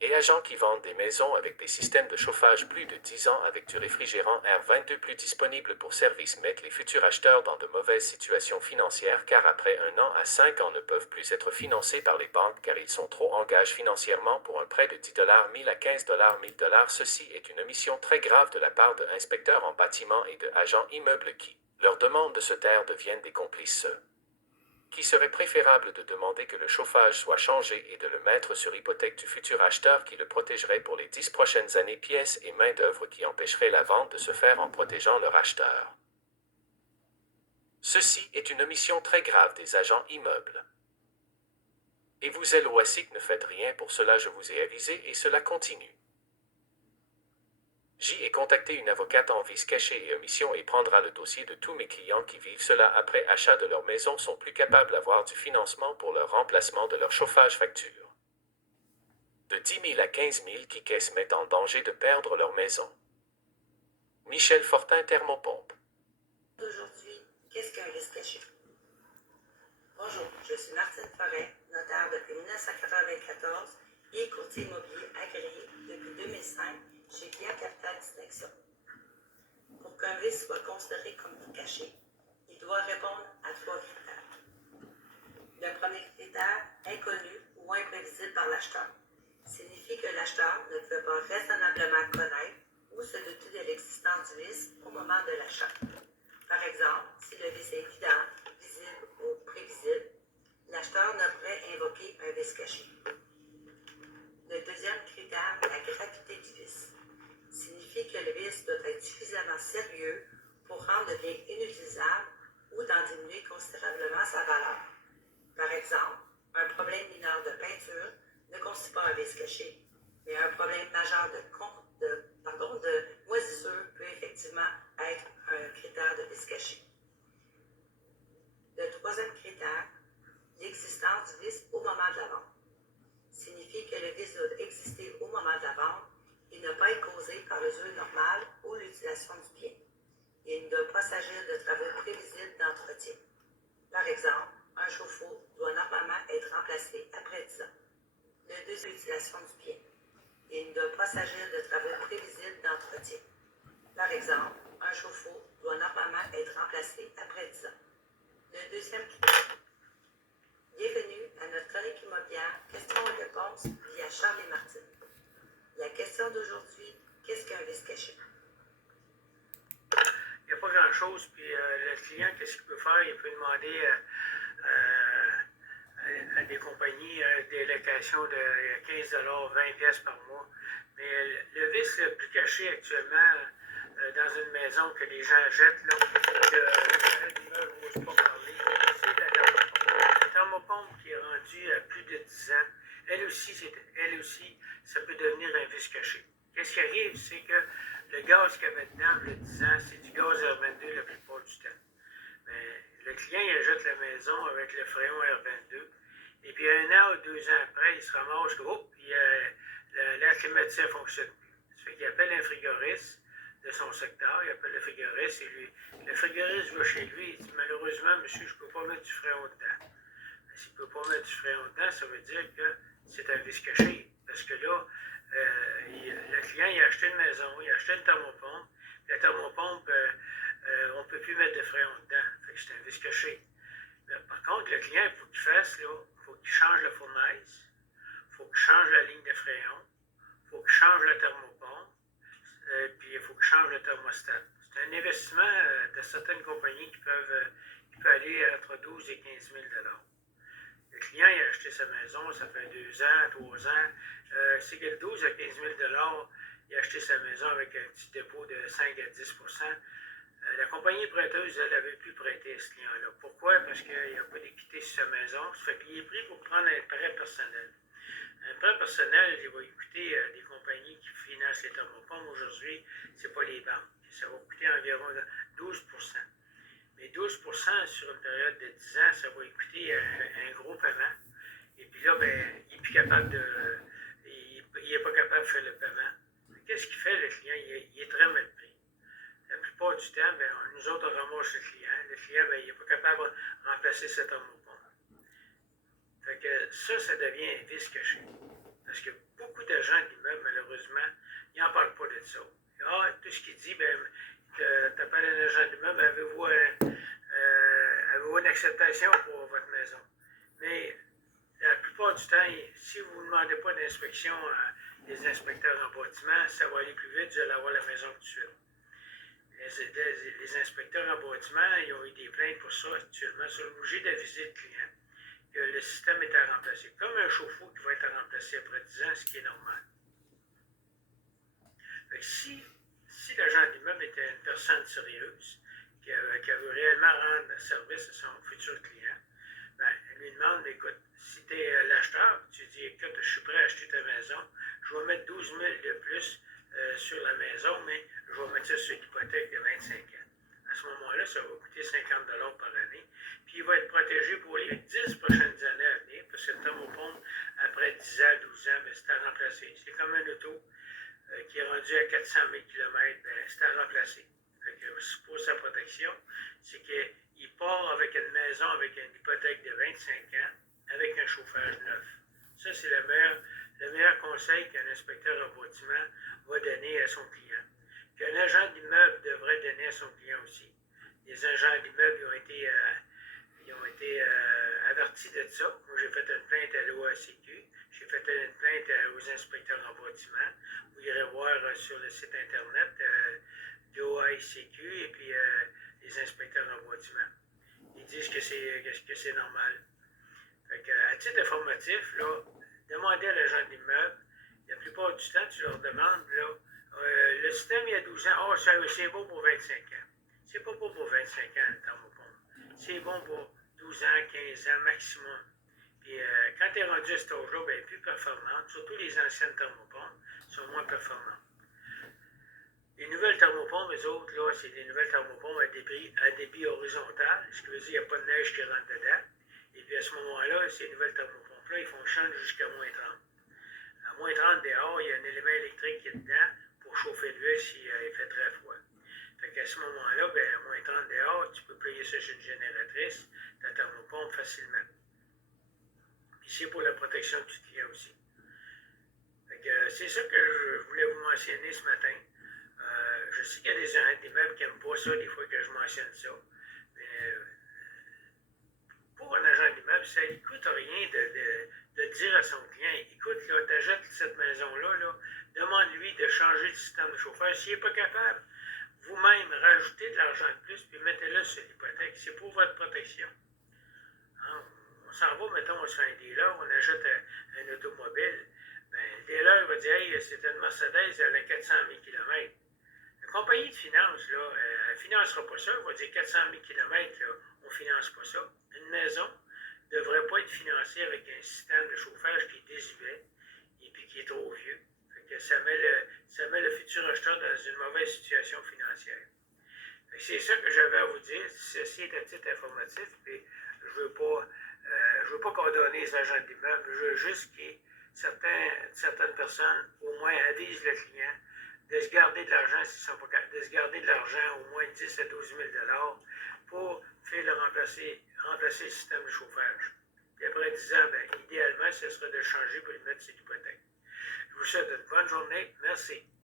et agents qui vendent des maisons avec des systèmes de chauffage plus de 10 ans avec du réfrigérant R22 plus disponible pour service mettent les futurs acheteurs dans de mauvaises situations financières car après 1 an à 5 ans ne peuvent plus être financés par les banques car ils sont trop engagés financièrement pour un prêt de 10 1000 à 15 1000 Ceci est une omission très grave de la part d'inspecteurs en bâtiment et de agents immeubles qui, leur demande de se taire deviennent des complices. Qui serait préférable de demander que le chauffage soit changé et de le mettre sur hypothèque du futur acheteur qui le protégerait pour les 10 prochaines années pièces et main-d'œuvre qui empêcherait la vente de se faire en protégeant leur acheteur. Ceci est une omission très grave des agents immeubles. Et vous, LOASIC, ne faites rien pour cela, je vous ai avisé et cela continue. J ai contacté une avocate en vice caché et omission et prendra le dossier de tous mes clients qui vivent cela après achat de leur maison sont plus capables d'avoir du financement pour leur remplacement de leur chauffage facture. De 10 000 à 15 000 qui caissent mettent en danger de perdre leur maison. Michel Fortin, Thermopompe. Aujourd'hui, qu'est-ce qu'un risque caché? Bonjour, je suis Martine Forêt, notaire depuis 1994 et courtier immobilier agréé depuis 2005 chez Via Capital Distinction. Pour qu'un risque soit considéré comme caché, il doit répondre à 3 critères. Le premier critère, inconnu ou imprévisible par l'acheteur, signifie que l'acheteur ne peut pas raisonnablement connaître ou se douter de l'existence du vice au moment de l'achat. Par exemple, si le vice est évident, visible ou prévisible, l'acheteur ne pourrait invoquer un vice caché. Le deuxième critère, la gravité du vice, signifie que le vice doit être suffisamment sérieux pour rendre le bien inutilisable ou d'en diminuer considérablement sa valeur. Par exemple, un problème mineur de peinture ne constitue pas un vice caché, mais un problème majeur de moisissure peut effectivement être un critère de vice caché. Le troisième critère, l'existence du vice au moment de la vente, signifie que le vice doit exister au moment de la vente et ne pas être causé par l'usure normale ou l'utilisation du bien. Il ne doit pas s'agir de travaux prévisibles d'entretien. Par exemple, un chauffe-eau doit normalement être remplacé après 10 ans. Le deuxième, l'utilisation du bien. Il ne doit pas s'agir de travaux prévisibles d'entretien. Par exemple, un chauffe-eau doit normalement être remplacé après 10 ans. Le deuxième critère. Bienvenue à notre chronique immobilière questions et réponses via Charles et Martine. La question d'aujourd'hui, qu'est-ce qu'un vice caché? Il n'y a pas grand-chose, puis le client, qu'est-ce qu'il peut faire? Il peut demander à des compagnies des locations de 15 20 pièces par mois. Mais le vice le plus caché actuellement dans une maison que les gens jettent, là, que l'immeuble n'ose pas parler, c'est la thermopompe qui est rendue à plus de 10 ans. Elle aussi, ça peut devenir un vice caché. Qu'est-ce qui arrive, c'est que le gaz qu'il y avait dedans, le 10 ans, c'est du gaz R22 la plupart du temps. Mais le client, il achète la maison avec le fréon R22. Et puis 1 an ou 2 ans après, il se ramasse que, la climatiseur ne fonctionne plus. Ça fait qu'il appelle un frigoriste de son secteur, il appelle le frigoriste et le frigoriste va chez lui et dit malheureusement, monsieur, je ne peux pas mettre du fréon dedans. S'il ne peut pas mettre du fréon dedans, ça veut dire que c'est un vice caché. Parce que là, le client, il a acheté une maison, il a acheté une thermopompe. La thermopompe, on ne peut plus mettre de fréon dedans. Fait que c'est un vice caché. Mais par contre, le client, il faut qu'il fasse, là, il faut qu'il change la fournaise, il faut qu'il change la ligne de fréon, il faut qu'il change la thermopompe, puis il faut qu'il change le thermostat. C'est un investissement de certaines compagnies qui peut aller entre 12 et 15 000 $. Le client il a acheté sa maison, ça fait 2 ans, 3 ans. C'est que 12 à 15 000 $, il a acheté sa maison avec un petit dépôt de 5 à 10 la compagnie prêteuse, elle avait pu prêter à ce client-là. Pourquoi? Parce qu'il n'y a pas d'équité sur sa maison. Ça fait qu'il est pris pour prendre un prêt personnel. Un prêt personnel, il va coûter des compagnies qui financent les thermopompes. Aujourd'hui, ce n'est pas les banques. Ça va coûter environ 12 Mais 12 sur une période de 10 ans, ça va coûter un gros paiement. Et puis là, ben, il n'est plus capable de. Il n'est pas capable de faire le paiement. Qu'est-ce qu'il fait, le client? Il est très mal pris. La plupart du temps, ben, nous autres, on ramasse le client. Le client, ben, il n'est pas capable de remplacer cette thermopompe. Fait que ça devient un vice caché. Parce que beaucoup de gens si vous ne demandez pas d'inspection des inspecteurs en bâtiment, ça va aller plus vite, vous allez avoir la maison tout de suite. Les inspecteurs en bâtiment, ils ont eu des plaintes pour ça actuellement sur le bouger de visite client, que le système est à remplacer. Comme un chauffe-eau qui va être à remplacer après 10 ans, ce qui est normal. Si l'agent d'immeuble était une personne sérieuse, qui veut réellement rendre service à son futur client, ben, elle lui demande, écoute, si tu es l'acheteur, tu dis, écoute, je suis prêt à acheter ta maison, je vais mettre 12 000 de plus sur la maison, mais je vais mettre ça sur l'hypothèque de 25 ans. À ce moment-là, ça va coûter 50 $ par année, puis il va être protégé pour les 10 prochaines années à venir, parce que le thermopompe, après 10 ans, 12 ans, ben, c'est à remplacer. C'est comme un auto qui est rendu à 400 000 km, ben, c'est à remplacer. Pour sa protection, c'est qu'il part avec une maison avec une hypothèque de 25 ans, avec un chauffage neuf. Ça, c'est le meilleur conseil qu'un inspecteur en bâtiment va donner à son client. Qu'un agent d'immeuble devrait donner à son client aussi. Les agents d'immeuble ont été avertis de ça. Moi, j'ai fait une plainte à l'OACQ, j'ai fait une plainte aux inspecteurs en bâtiment. Vous irez voir sur le site internet de l'OACQ et puis les inspecteurs en bâtiment. Ils disent que c'est normal. Fait que, à titre informatif, là, demandez à l'agent d'immeuble. La plupart du temps, tu leur demandes, là, le système, il y a 12 ans, c'est bon pour 25 ans. C'est pas bon pour 25 ans, le thermopompe. C'est bon pour 12 ans, 15 ans maximum. Puis quand tu es rendu à cet âge-là, ben, plus performante, surtout les anciennes thermopompes sont moins performantes. Les nouvelles thermopompes, eux autres, là, c'est des nouvelles thermopompes à débit horizontal, ce qui veut dire qu'il n'y a pas de neige qui rentre dedans. Et puis à ce moment-là, ces nouvelles thermopompes-là, ils fonctionnent jusqu'à moins 30. À moins 30 dehors, il y a un élément électrique qui est dedans pour chauffer l'huile s'il fait très froid. Fait qu'à ce moment-là, ben, à moins 30 dehors, tu peux plier ça sur une génératrice, ta thermopompe facilement. Puis c'est pour la protection du client aussi. Fait que c'est ça que je voulais vous mentionner ce matin. Je sais qu'il y a des agents d'immeubles qui n'aiment pas ça, des fois que je mentionne ça. Mais pour un agent d'immeuble, ça ne coûte rien de dire à son client, écoute, là, tu achètes cette maison-là, là, demande-lui de changer le système de chauffage. S'il n'est pas capable, vous-même, rajoutez de l'argent de plus, puis mettez-le sur l'hypothèque. C'est pour votre protection. Hein? On s'en va, mettons, on se fait un dealer, on achète un automobile. Ben, le dealer va dire, hey, c'est une Mercedes, elle a 400 000 km. La compagnie de finance, là, elle ne financera pas ça. Elle va dire 400 000 km, là, on ne finance pas ça. Une maison ne devrait pas être financée avec un système de chauffage qui est désuet et puis qui est trop vieux. Fait que ça met le futur acheteur dans une mauvaise situation financière. C'est ça que j'avais à vous dire. Ceci est un titre informatif. Puis je veux pas condamner les agents d'immeuble. Je veux juste que certaines personnes, au moins, avisent le client de se garder de l'argent s'ils sont pas capables, de se garder de l'argent, au moins 10 à 12 000 $ pour faire remplacer le système de chauffage. Puis après 10 ans, ben, idéalement, ce serait de changer pour le mettre sur l'hypothèque. Je vous souhaite une bonne journée. Merci.